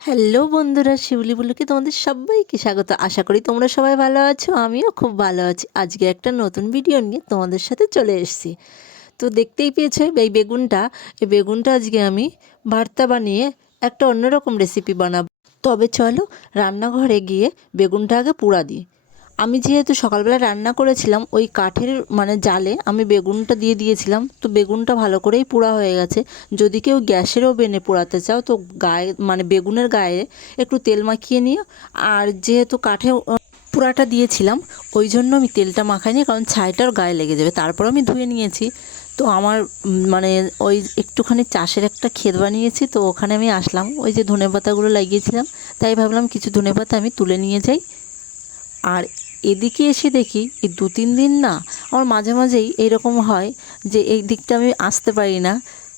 Hello বন্ধুরা, শিউলি বলুকে তোমাদের সবাইকে স্বাগত। আশা করি তোমরা সবাই ভালো আছো, আমিও খুব ভালো আছি। আজকে একটা নতুন ভিডিও নিয়ে তোমাদের সাথে চলে এসেছি। তো দেখতেই পেয়েছ, এই বেগুনটা এই বেগুনটা আজকে আমি ভর্তা বানিয়ে একটা অন্যরকম রেসিপি বানাবো। তবে চলো রান্নাঘরে গিয়ে বেগুনটা আগে পুড়া দিই। আমি যেহেতু সকালবেলা রান্না করেছিলাম, ওই কাঠের মানে জালে আমি বেগুনটা দিয়ে দিয়েছিলাম। তো বেগুনটা ভালো করেই পোড়া হয়ে গেছে। যদি কেউ গ্যাসের ওভেনে পোড়াতে চাও, তো গায়ে মানে বেগুনের গায়ে একটু তেল মাখিয়ে নিও। আর যেহেতু কাঠে পোড়াটা দিয়েছিলাম, ওই জন্য আমি তেলটা মাখাইনি কারণ ছাইটার গায়ে লেগে যাবে। তারপর আমি ধুয়ে নিয়েছি। তো আমার মানে ওই একটুখানি চাষের একটা ক্ষেত বানিয়েছি, তো ওখানে আমি আসলাম। ওই যে ধনে পাতাগুলো লাগিয়েছিলাম, তাই ভাবলাম কিছু ধনে পাতা আমি তুলে নিয়ে যাই। আর এদিকে এসে দেখি এই দু তিন দিন না আমার মাঝে মাঝেই এরকম হয় যে এই দিকটা আমি আসতে পারি না।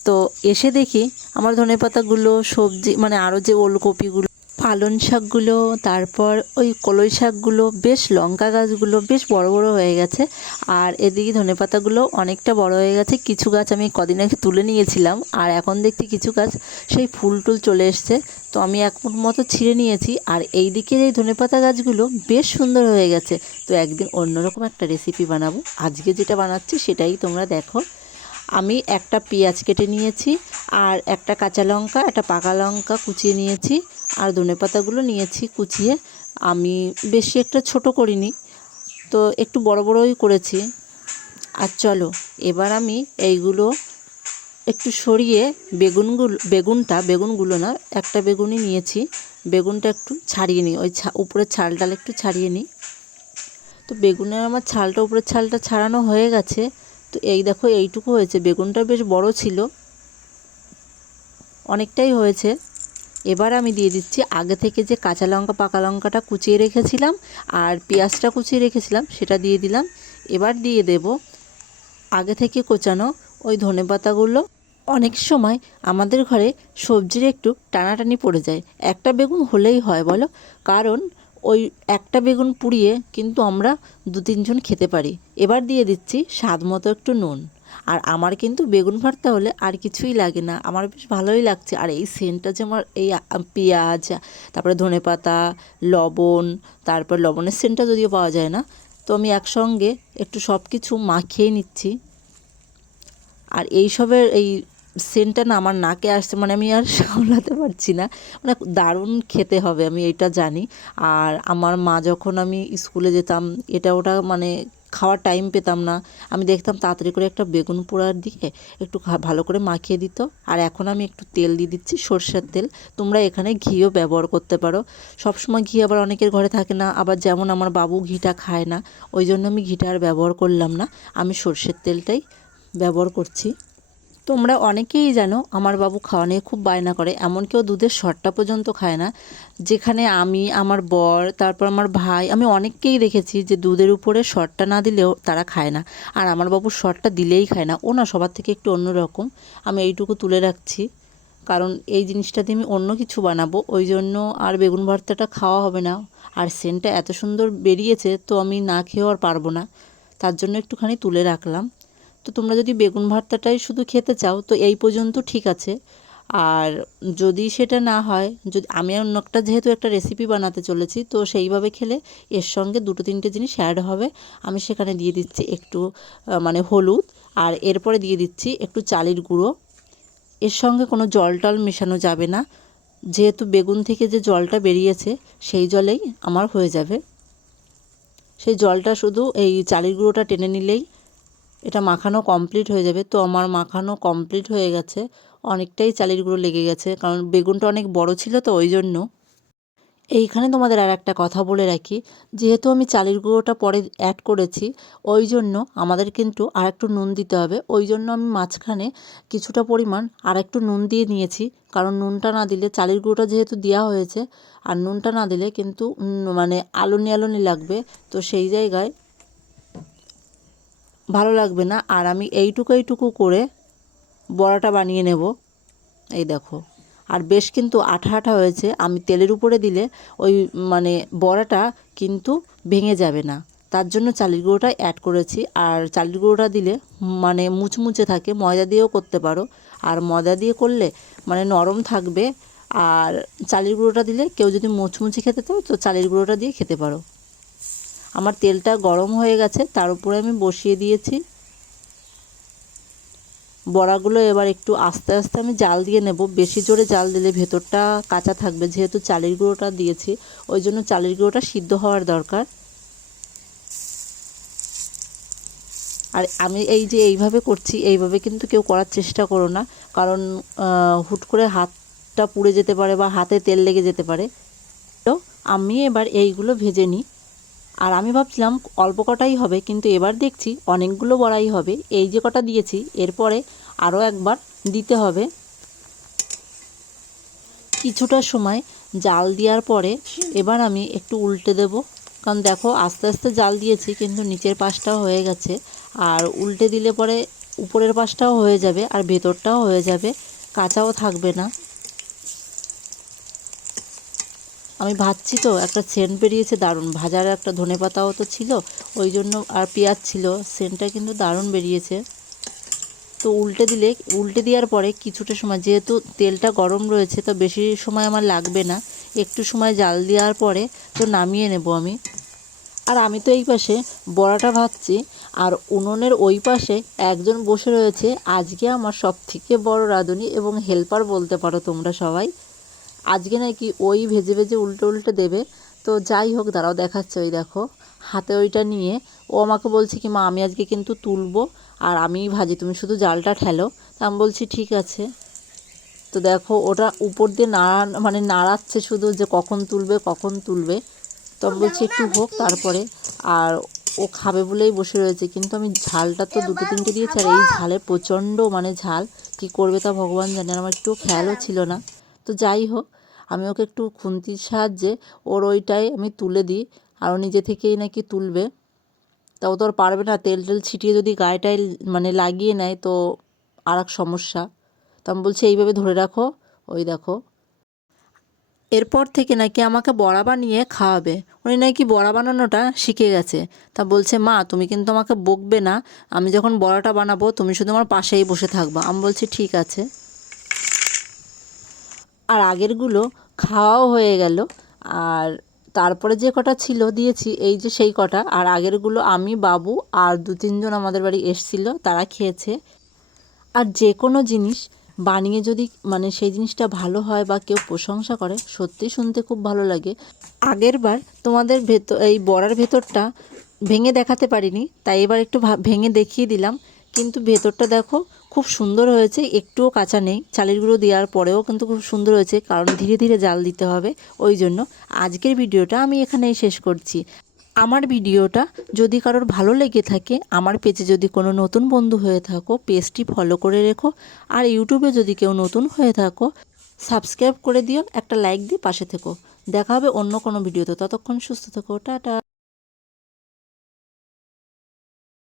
তো এসে দেখি আমার ধনে পাতাগুলো সবজি মানে আরও যে ওলকপিগুলো পালন শাকগুলো, তারপর ওই কলই শাকগুলো, বেশ লঙ্কা গাছগুলো বেশ বড় বড় হয়ে গেছে। আর এদিকে ধনেপাতাগুলো অনেকটা বড় হয়ে গেছে। কিছু গাছ আমি কদিন আগে তুলে নিয়েছিলাম, আর এখন দেখছি কিছু গাছ সেই ফুল টুল চলে এসছে। তো আমি এক মতো ছিঁড়ে নিয়েছি, আর এই দিকের এই ধনেপাতা গাছগুলো বেশ সুন্দর হয়ে গেছে। তো একদিন অন্যরকম একটা রেসিপি বানাবো। আজকে যেটা বানাচ্ছি সেটাই তোমরা দেখো। আমি একটা পেঁয়াজ কেটে নিয়েছি আর একটা কাঁচা লঙ্কা, একটা পাকা লঙ্কা কুচিয়ে নিয়েছি আর ধনেপাতাগুলো নিয়েছি কুচিয়ে। আমি বেশি একটা ছোট করিনি, তো একটু বড় বড়ই করেছি। আর চলো, এবার আমি এইগুলো একটু সরিয়ে বেগুনগুলো, বেগুনটা, বেগুনগুলো না, একটা বেগুনই নিয়েছি। বেগুনটা একটু ছাড়িয়ে নিই, ওই ছা, উপরের ছালটাল একটু ছাড়িয়ে নিই। তো বেগুনের আমার ছালটা, উপরের ছালটা ছাড়ানো হয়ে গেছে। তো এই দেখো, এইটুকু হয়েছে। বেগুনটা বেশ বড় ছিল। অনেকটাই হয়েছে। এবার আমি দিয়ে দিচ্ছি আগে থেকে যে কাঁচা লঙ্কা, পাকা লঙ্কাটা কুচিয়ে রেখেছিলাম আর পেঁয়াজটা কুচিয়ে রেখেছিলাম, সেটা দিয়ে দিলাম। এবার দিয়ে দেব আগে থেকে কোচানো ওই ধনে পাতাগুলো। অনেক সময় আমাদের ঘরে সবজির একটু টানাটানি পড়ে যায়। একটা বেগুন হলেই হয়, বলো? কারণ ওই একটা বেগুন পুড়িয়ে কিন্তু আমরা দু তিনজন খেতে পারি। এবার দিয়ে দিচ্ছি স্বাদ মতো একটু নুন। আর আমার কিন্তু বেগুন ভর্তা হলে আর কিছুই লাগে না। আমার বেশ ভালোই লাগছে। আর এই সেন্টটা যে আমার এই পেঁয়াজ, তারপরে ধনেপাতা লবণ, তারপর লবণের সেন্টটা যদিও পাওয়া যায় না, তো আমি একসঙ্গে একটু সব কিছু মাখিয়ে নিচ্ছি। আর এইসবের এই সেন্টটা না আমার নাকে আসছে মানে আমি আর সামলাতে পারছি না। মানে দারুণ খেতে হবে, আমি এটা জানি। আর আমার মা যখন আমি স্কুলে যেতাম, এটা ওটা মানে খাওয়ার টাইম পেতাম না। আমি দেখতাম তাড়াতাড়ি করে একটা বেগুন পোড়ার দিয়ে একটু ভালো করে মাখিয়ে দিত। আর এখন আমি একটু তেল দিয়ে দিচ্ছি, সর্ষের তেল। তোমরা এখানে ঘিও ব্যবহার করতে পারো। সবসময় ঘি আবার অনেকের ঘরে থাকে না, আবার যেমন আমার বাবু ঘিটা খায় না, ওই জন্য আমি ঘিটা আর ব্যবহার করলাম না। আমি সর্ষের তেলটাই ব্যবহার করছি। তোমরা অনেকেই জানো আমার বাবু খাওয়া নিয়ে খুব বায়না করে, এমন কেউ দুধের শরটা পর্যন্ত খায় না। যেখানে আমি, আমার বর, তারপর আমার ভাই, আমি অনেককেই দেখেছি যে দুধের উপরে শরটা না দিলেও তারা খায় না। আর আমার বাবু শরটা দিলেই খায় না। ও না সবার থেকে একটু অন্যরকম। আমি এইটুকু তুলে রাখছি। কারণ এই জিনিসটা দিয়ে আমি অন্য কিছু বানাবো। ওই জন্য আর বেগুন ভর্তাটা খাওয়া হবে না। আর সেন্টটা এত সুন্দর বেরিয়েছে, তো আমি না খেয়েও আর পারব না। তার জন্য একটুখানি তুলে রাখলাম। তো তোমরা যদি বেগুন ভর্তাটাই শুধু খেতে চাও, তো এই পর্যন্ত ঠিক আছে। আর যদি সেটা না হয়, যদি আমি অন্য একটা যেহেতু একটা রেসিপি বানাতে চলেছি, তো সেইভাবে খেলে এর সঙ্গে দুটো তিনটে জিনিস অ্যাড হবে। আমি সেখানে দিয়ে দিচ্ছি একটু মানে হলুদ, আর এরপরে দিয়ে দিচ্ছি একটু চালের গুঁড়ো। এর সঙ্গে কোনো জল টল মেশানো যাবে না। যেহেতু বেগুন থেকে যে জলটা বেরিয়েছে, সেই জলেই আমার হয়ে যাবে। সেই জলটা শুধু এই চালের গুঁড়োটা টেনে নিলেই এটা মাখানো কমপ্লিট হয়ে যাবে। তো আমার মাখানো কমপ্লিট হয়ে গেছে। অনেকটাই চালের গুঁড়ো লেগে গেছে, কারণ বেগুনটা অনেক বড় ছিল তো ওই জন্য। এইখানে তোমাদের আর একটা কথা বলে রাখি, যেহেতু আমি চালের গুঁড়োটা পরে অ্যাড করেছি, ওই জন্য আমাদের কিন্তু আর একটু নুন দিতে হবে। ওই জন্য আমি মাঝখানে কিছুটা পরিমাণ আর একটু নুন দিয়ে নিয়েছি, কারণ নুনটা না দিলে চালের গুঁড়োটা যেহেতু দেওয়া হয়েছে, আর নুনটা না দিলে কিন্তু মানে আলুনি আলুনি লাগবে। তো সেই জায়গায় ভালো লাগবে না। আর আমি এইটুকু এইটুকু করে বড়াটা বানিয়ে নেব। এই দেখো। আর বেশ কিন্তু আঠা আঠা হয়েছে। আমি তেলের উপরে দিলে ওই মানে বড়াটা কিন্তু ভেঙে যাবে না। তার জন্য চালের গুঁড়োটা অ্যাড করেছি। আর চালের গুঁড়োটা দিলে মানে মুচমুচে থাকে। ময়দা দিয়েও করতে পারো। আর ময়দা দিয়ে করলে মানে নরম থাকবে। আর চালের গুঁড়োটা দিলে কেউ যদি মুচমুচি খেতে চাও, তো চালের গুঁড়োটা দিয়ে খেতে পারো। আমার তেলটা গরম হয়ে গেছে, তার উপরে আমি বসিয়ে দিয়েছি। বড়াগুলো এবার একটু আস্তে আস্তে আমি জাল দিয়ে নেব। বেশি জোরে জাল দিলে ভেতরটা কাঁচা থাকবে, যেহেতু চালের গুঁড়োটা দিয়েছি, ওই জন্য চালের গুঁড়োটা সিদ্ধ হওয়ার দরকার। আর আমি এই যে এইভাবে করছি, এইভাবে কিন্তু কেউ করার চেষ্টা করো না, কারণ হুট করে হাতটা পুড়ে যেতে পারে বা হাতে তেল লেগে যেতে পারে। তো আমি এবার এইগুলো ভেজে নিই। আর আমি ভাবছিলাম অল্প কটাই হবে, কিন্তু এবার দেখছি অনেকগুলো বড়াই হবে। এই যে কটা দিয়েছি, এরপরে আরও একবার দিতে হবে। কিছুটা সময় জাল দেওয়ার পরে এবার আমি একটু উল্টে দেব। কারণ দেখো, আস্তে আস্তে জাল দিয়েছি, কিন্তু নিচের পাশটাও হয়ে গেছে। আর উল্টে দিলে পরে উপরের পাশটাও হয়ে যাবে আর ভেতরটাও হয়ে যাবে, কাঁচাও থাকবে না। আমি ভাজছি তো, একটা সেন্ট বেরিয়েছে দারুণ। ভাজার একটা ধনে পাতাও তো ছিল, ওই জন্য আর পেঁয়াজ ছিল, সেন্টটা কিন্তু দারুণ বেরিয়েছে। তো উল্টে দিলে, উল্টে দেওয়ার পরে কিছুটা সময়, যেহেতু তেলটা গরম রয়েছে, তো বেশি সময় আমার লাগবে না। একটু সময় জাল দেওয়ার পরে তো নামিয়ে নেব আমি। আর আমি তো এই পাশে বড়াটা ভাজছি, আর উনুনের ওই পাশে একজন বসে রয়েছে। আজকে আমার সব থেকে বড় রাঁধুনি এবং হেল্পার বলতে পারো তোমরা সবাই। আজকে নাকি ওই ভেজে ভেজে উল্টে উল্টে দেবে। তো যাই হোক, দাঁড়াও, দেখাচ্ছে ওই দেখো। হাতে ওইটা নিয়ে ও আমাকে বলছে কি, মা, আমি আজকে কিন্তু তুলবো আর আমি ভাজি, তুমি শুধু জালটা ঠেলো। তা আমি বলছি, ঠিক আছে। তো দেখো, ওটা উপর দিয়ে নাড়া মানে নাড়াচ্ছে শুধু যে কখন তুলবে কখন তুলবে। তো আমি বলছি, একটু হোক, তারপরে। আর ও খাবে বলেই বসে রয়েছে, কিন্তু আমি ঝালটা তো দুটো তিনটে দিয়েছি, আর এই ঝালে প্রচণ্ড মানে ঝাল। কি করবে তা ভগবান জানে আমার একটু খেয়ালও ছিল না। তো যাই হোক, আমি ওকে একটু খুন্তির সাহায্যে ওর ওইটাই আমি তুলে দিই, আর ও নিজে থেকেই নাকি তুলবে। তাও তো আর পারবে না, তেল টেল ছিটিয়ে যদি গায়েটায় মানে লাগিয়ে নেয় তো আর এক সমস্যা। তো আমি বলছি, এইভাবে ধরে রাখো, ওই দেখো। এরপর থেকে নাকি আমাকে বড়া বানিয়ে খাওয়াবে। উনি নাকি বড়া বানানোটা শিখে গেছে। তা বলছে, মা, তুমি কিন্তু আমাকে বকবে না। আমি যখন বড়াটা বানাবো, তুমি শুধু আমার পাশেই বসে থাকবা। আমি বলছি, ঠিক আছে। আর আগেরগুলো খাওয়াও হয়ে গেল। আর তারপরে যে কটা ছিল দিয়েছি, এই যে সেই কটা। আর আগেরগুলো আমি, বাবু আর দু তিনজন আমাদের বাড়ি এসছিল, তারা খেয়েছে। আর যে কোনো জিনিস বানিয়ে যদি মানে সেই জিনিসটা ভালো হয় বা কেউ প্রশংসা করে, সত্যি শুনতে খুব ভালো লাগে। আগের বার তোমাদের ভেতর, এই বড়ার ভেতরটা ভেঙে দেখাতে পারিনি, তাই এবার একটু ভেঙে দেখিয়ে দিলাম। কিন্তু ভেতরটা দেখো খুব সুন্দর হয়েছে, একটুও কাঁচা নেই। চালের গুঁড়ো দেওয়ার পরেও কিন্তু খুব সুন্দর হয়েছে, কারণ ধীরে ধীরে জাল দিতে হবে ওই জন্য। আজকের ভিডিওটা আমি এখানেই শেষ করছি। আমার ভিডিওটা যদি কারোর ভালো লেগে থাকে, আমার পেজে যদি কোনো নতুন বন্ধু হয়ে থাকো, পেজটি ফলো করে রেখো, আর ইউটিউবে যদি কেউ নতুন হয়ে থাকো, সাবস্ক্রাইব করে দিও, একটা লাইক দিয়ে পাশে থেকো। দেখা হবে অন্য কোনো ভিডিওতে। ততক্ষণ সুস্থ থেকো। টাটা।